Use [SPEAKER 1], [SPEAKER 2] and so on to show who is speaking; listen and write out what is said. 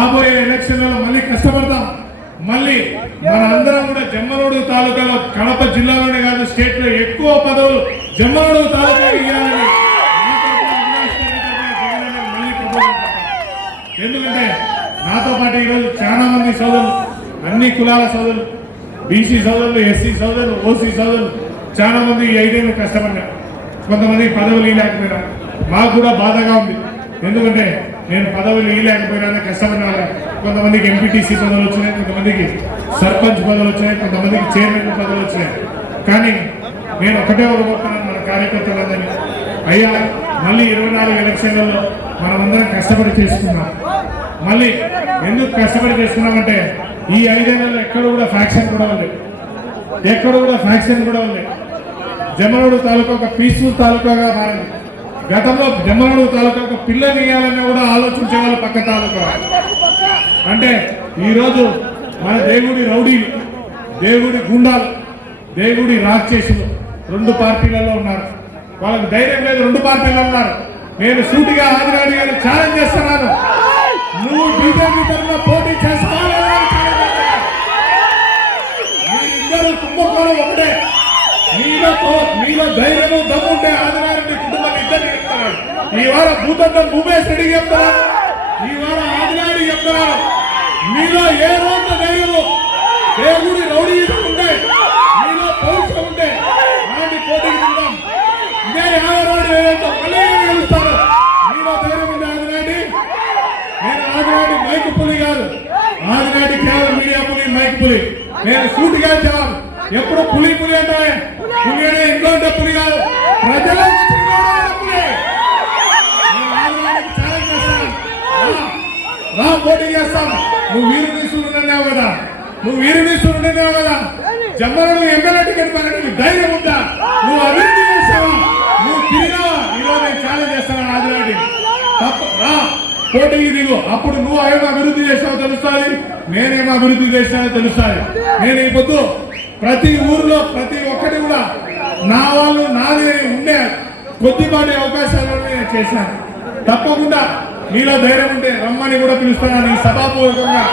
[SPEAKER 1] ఎలక్షన్లలో మళ్ళీ కష్టపడతాం. మళ్ళీ మన అందరం కూడా జమ్మనోడు తాలూకాలో కడప జిల్లాలోనే కాదు స్టేట్లో ఎక్కువ పదవులు జమ్మనోడు తాలూకా ఇవ్వాలని ఎందుకంటే నాతో పాటు ఈరోజు చాలా మంది సోదరులు అన్ని కులాల సోదరులు బీసీ సోదరులు ఎస్సీ సోదరులు ఓసీ సోదరులు చాలా మంది ఐదేళ్ళు కష్టపడ్డారు. కొంతమంది పదవులు లేకపోయినా మాకు కూడా బాధగా ఉంది. ఎందుకంటే నేను పదవులు ఇవ్వలేకపోయినా కష్టపడిన కొంతమందికి ఎంపీటీసీ పదవులు వచ్చినాయి కొంతమందికి సర్పంచ్ పదవులు వచ్చినాయి కొంతమందికి చైర్మన్ పదవులు వచ్చినాయి. కానీ నేను ఒకటే కోరుకుంటున్నాను మన కార్యకర్తలందరినీ అయ్యా మళ్ళీ ఇరవై నాలుగు ఎలక్షన్లలో మనమందరం కష్టపడి చేసుకున్నాం. మళ్ళీ ఎందుకు కష్టపడి చేసుకున్నామంటే ఈ ఐదేళ్ళలో ఎక్కడ కూడా ఫ్యాక్షన్ కూడా ఉంది ఎక్కడ కూడా ఫ్యాక్షన్ కూడా ఉంది జమ్మనోడు తాలూకా ఒక పీస్ఫుల్ తాలూకాగా మారింది. గతంలో జమ్మనోడు తాలూకా ఒక పిల్లని వేయాలని కూడా ఆలోచించే వాళ్ళు పక్క తాలూకా. అంటే ఈరోజు మన దేవుడి రౌడీలు దేవుడి గుండాలు దేవుడి రాక్షసులు రెండు పార్టీలలో ఉన్నారు. వాళ్ళకి ధైర్యం లేదు రెండు పార్టీలో ఉన్నారు. నేను సూటిగా ఆదిరాడి గారు ఛాలెంజ్ చేస్తున్నాను. నువ్వు బీజేపీ తరఫున పోటీ చేస్తావు మీరిద్దరు కుంభకోణం ఒకటే. మీలో మీలో ధైర్యము దమ్ముంటే ఆదినారాయణ చెప్తున్నాడు ఈ వారం భూతంతం భూమేష్ రెడ్డికి చెప్తారా? ఈ వారం ఆదినాయుడికి చెప్తున్నాను మీలో ఏ రోజు ధైర్యము దేవుడి రౌడీ ఉంటే మీలో పౌరుషం ఉంటే అలాంటి పోటీకి దిగుదాం ఇదే యాభై రోజు వేయడంతో మళ్ళీ గెలుస్తారు మీలో ధైర్యం ఉంది ఆదినాయుడి? నేను ఆదినాటి మైక్ పులి కాదు. ఆదినాటి కేవలం మీడియా పులి మైక్ పులి. నేను సూటిగా జవాబు ఎప్పుడు పులి పులి అంటే పులి అనే ఇంట్లో ఉంటే పులి కాదు. ప్రజల పోటీ చేస్తాం. నువ్వు వీరు తీసుకున్నావు కదా. నువ్వు వీరు తీసుకున్నావు కదా. జమ్మలను ఎమ్మెల్యే టికెట్ ధైర్యం ఉందా? నువ్వు అభివృద్ధి చేస్తావా? నువ్వు తిరిగావా ఈరోజు నేను ఛాలెంజ్ చేస్తాను ఆదినాటి తప్ప రా. పోటీకి దిగు. అప్పుడు నువ్వు ఏమో అభివృద్ధి చేసావో తెలుస్తుంది? నేనేమో అభివృద్ధి చేశానో తెలుస్తుంది. నేను ఈ పొద్దు ప్రతి ఊర్లో ప్రతి ఒక్కటి కూడా నా వాళ్ళు నాది ఉండే కొద్దిపాటి అవకాశాలను నేను చేశాను. తప్పకుండా మీలో ధైర్యం ఉంటే రమ్మని కూడా పిలుస్తానని సభాపూర్వకంగా